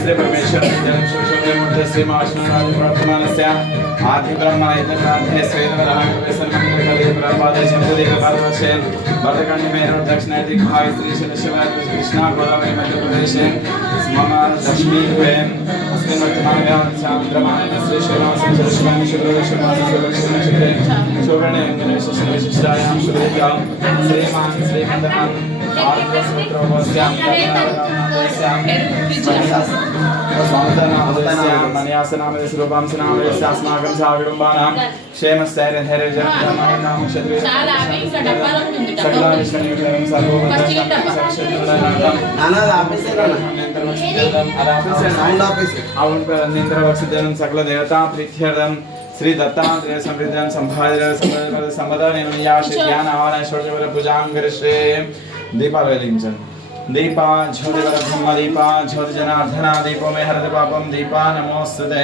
श्रीपरमेश्वरं श्रीमाश्वराय प्रार्थमानस्य आदिब्रह्माय तन्नाथे स्वेदवराहवे बदकानी ब्रह्मादे और दक्षिण भद्रकाण्डे मेरु दक्षिणे दिग्भावे शिवाय कृष्णा, गोदावरी मध्यप्रदेशे मम लक्ष्मीपुरे अस्मिन् वर्तमानव्यान्द्रमानेन श्रीश्रीरामसञ्चरशिवाय शुभशिवासुभक्षणे सुवर्णे विशिष्टायां शुभेभ्यां श्रीमान् श्रीमन्दनान् आर्द्रसूत्रोपस्यां अस्माकं साविडुम्बानां क्षेमस्थैर्यधैर्यजनानां सकलाविष्णुनिवेदनं सर्वोपदेशं सकलदेवताप्रीत्यर्थं श्री दत्तात्रेय समृद्धं संभाद्य संपदा निमयाश ज्ञान आवान शौर्य पूजां कृष्णे दीपावलिं चंद्र ప్రీత్యర్థం శ్రీ దత్తాత్రేయ సమృద్ధం సంభాజన సంపద నిర్మయాశ జ్ఞాన ఆవరణ పూజాంగర శ్రే దీపాలు వెలిగించండి దీపా జ్యోతి వర బ్రహ్మ దీపా జ్యోతి జనార్దన దీపో మే హరతి పాపం దీపా నమోస్తుతే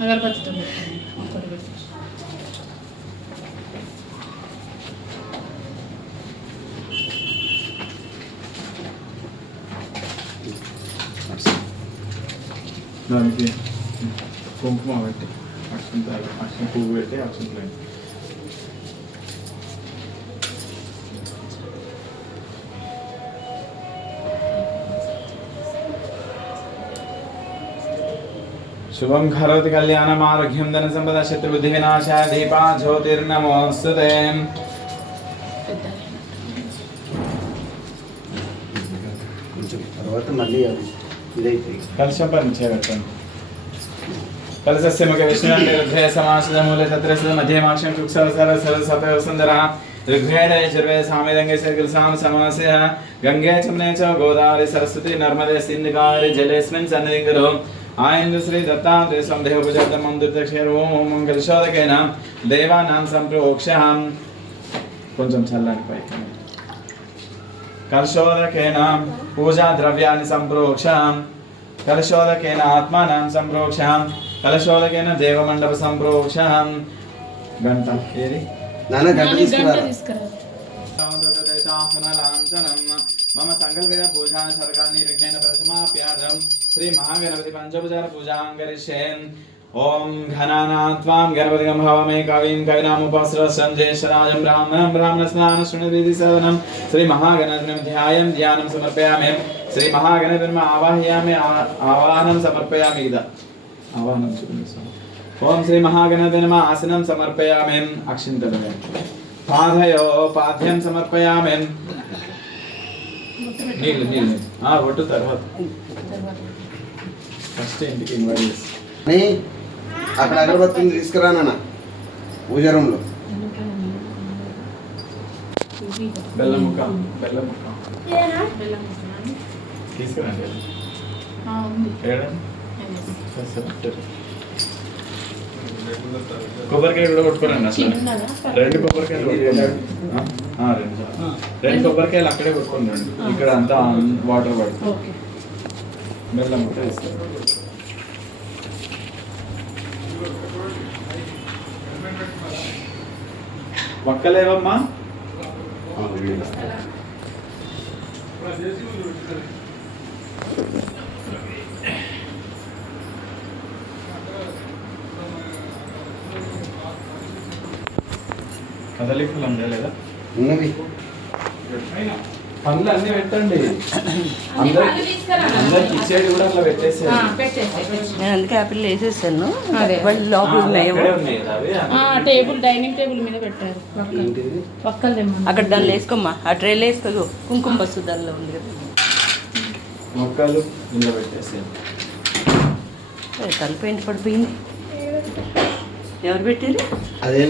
అగరబత్తితో పెట్టండి. ఒకటి పెట్టు. దానికి కుంకుమ పెట్టి అక్షంతాలు అక్షం పువ్వు పెట్టి అక్షంతలు శుభం కరోతి కళ్యాణం ఆరోగ్యం ధన సంపద శత్రు బుద్ధి వినాశ దీపా జ్యోతిర్నమోస్తుతే. తర్వాత మళ్ళీ అది ఇదైతాయి కలశం పంచగట్టండి కలశస్య ముఖ విష్ణునంటే ఋగ్వేద సమాసద మూల తత్ర సద మధ్యమాక్షం చుక్సవసర సర సత సుందర ఋగ్వేద యజుర్వేద సామేదంగే సర్గల్సాం సమాసయ గంగే చమనే చ గోదావరి సరస్వతి నర్మదే సింధు కావేరి జలేస్మిన్ సన్నిధింగులు ఆయన శ్రీ దత్తాత్రేయ సందేహ భుజాతం మందుర్దక్షేర ఓం ఓం మంగళశోదకేన దేవానాం సంప్రోక్షాం కొంచెం చల్లని పైకి కలశోదకేన పూజా ద్రవ్యాన్ని సంప్రోక్షాం కలశోదకేన ఆత్మానం సంప్రోక్షాం కలశోదకేన దేవమండప సంప్రోక్షాం. గంట. ఏది? నాన్న గంట తీసుకురా మమ సంకల్పిత పూజా సర్గాన్ని విఘ్నేన ప్రతిమాప్యార్థం. శ్రీ మహాగణపతి పంచోపచార పూజాం కరిష్యేన్ ఓం ఘనానాత్వాం గణపతిగం భావమే కవిం కవినాముపాస్రస్యం జ్యేష్ఠరాజం బ్రాహ్మణం బ్రాహ్మణ స్నాన శృణవిధి సదనం. శ్రీ మహాగణపతిం ధ్యాయం ధ్యానం సమర్పయామి. శ్రీ మహాగణపతిం ఆవాహయామి ఆవాహనం సమర్పయామి ఇద. స్వామి. ఓం శ్రీ మహాగణపతి నమ ఆసనం సమర్పయామి అక్షింతలమే పాదయో పాద్యం సమర్పయామి నీళ్ళు నీళ్ళు ఆ ఒట్టు తర్వాత ఫస్ట్ ఇంటికి ఇన్వైట్ చేసి అక్కడ అగరబత్తిని తీసుకురా నాన్న పూజ రూమ్లో? తీసుకురండి. కొబ్బరికాయ కూడా కొట్టుకోరండి అసలు? రెండు కొబ్బరికాయలు రెండు. కొబ్బరికాయలు అక్కడే కొట్టుకోండి రండి. ఇక్కడ అంతా వాటర్ పడుతుంది. బెల్లం ముక్క ఇస్తారు ఒక్కలేవమ్మా కదలికలు ఉన్నది. పనులు అన్ని పెట్టండి. అన్ని అందరికి ఇచ్చేది కూడా అట్లా. నేను అందుకే ఆపిల్ వేసేసాను. వాళ్ళు లోపల ఉన్నాయి టేబుల్ డైనింగ్ టేబుల్ మీద పెట్టారు. తెమ్మన్నారు. అక్కడ దానిలో వేసుకోమ్మా. ఆ ట్రేలో వేసుకోదు. కుంకుమ పసుపు దానిలో ఉంది కదా. మొక్కలు ఇందులో పెట్టేసేయండి. ఏ, తలపైన పడిపోయింది? ఎవరు పెట్టారు? అదేం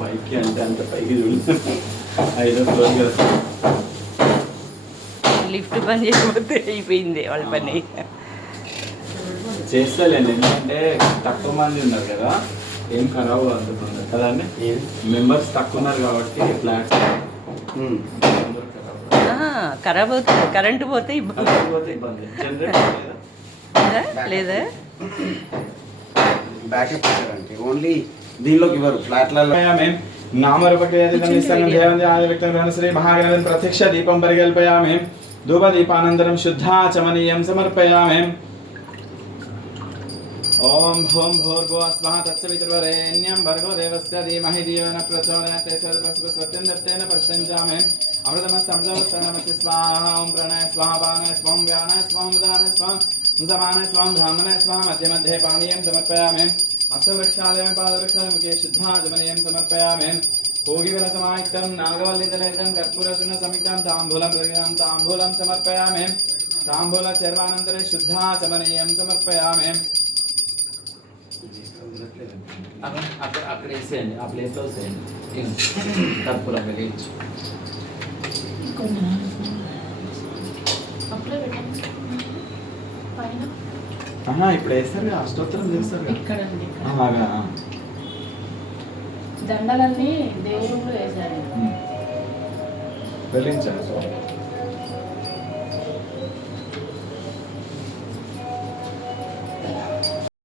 పైకి అంటే అంత పైకి చూడలేదు ఐదో ఫ్లోర్ కదా లిఫ్ట్ పని చేయకపోతే అయిపోయింది వాళ్ళ పని. చేస్తలేండి ఎందుకంటే తక్కువ మంది ఉన్నారు కదా. ఏం ఖరాబ్ అవుతుంది కదా అండి? మెంబర్స్ తక్కువ ఉన్నారు కాబట్టి. ఆ, ఖరాబ్ అవుతుంది. కరెంటు పోతే ఇబ్బంది. పోతే ఇబ్బంది. జనరేటర్ లేదా? బ్యాకప్ ఓన్లీ దీనిలోకి ఇవ్వరు ఫ్లాట్లలో సమర్పయామి నామరూపక్రియాదికం దేవంది ఆది వ్యక్తం శ్రీ మహాగణపతి ప్రత్యక్ష దీపం పరికల్పయామి ధూపదీపానంతరం శుద్ధాచమనీయం సమర్పయామి ఓం భూం భూర్భువ స్వః తత్సవితుర్వరేణ్యం భర్గో దేవస్య ధీమహి ధియోన ప్రచోదయాత్ తేజస్వ సత్యం దత్తేన పశ్యంజామి అమృతమస్తమృతమస్తనమసి స్వాహ ఓం ప్రణయ స్వాహ పానాయ స్వాం వ్యానాయ స్వాం ఉదానాయ స్వాం ముదమానాయ స్వాం బ్రాహ్మణాయ స్వాహ మధ్య మధ్య పానీయం సమర్పయామి అష్టవృక్షాలయం పాదవృక్షాల ముఖే శుద్ధాజమనీయం సమర్పయామి భోగివలసమాయుక్తం నాగవల్లితలేజం కర్పూరశున సమిక్తం తాంబూలం ప్రజ్ఞాం తాంబూలం సమర్పయామి తాంబూల చర్వానంతరే శుద్ధాచమనీయం సమర్పయామి అక్కడ అక్కడ అక్కడ వేసేయండి ఆ ప్లేస్లో వేసేయండి కర్పూరం వెలిగించు ఇప్పుడు వేస్తారు అష్టోత్తరం చేస్తారు ఇక్కడండి ఇక్కడ. అలాగా. దండలన్నీ దేవుళ్ళు వేశారు. వెలిగించారు.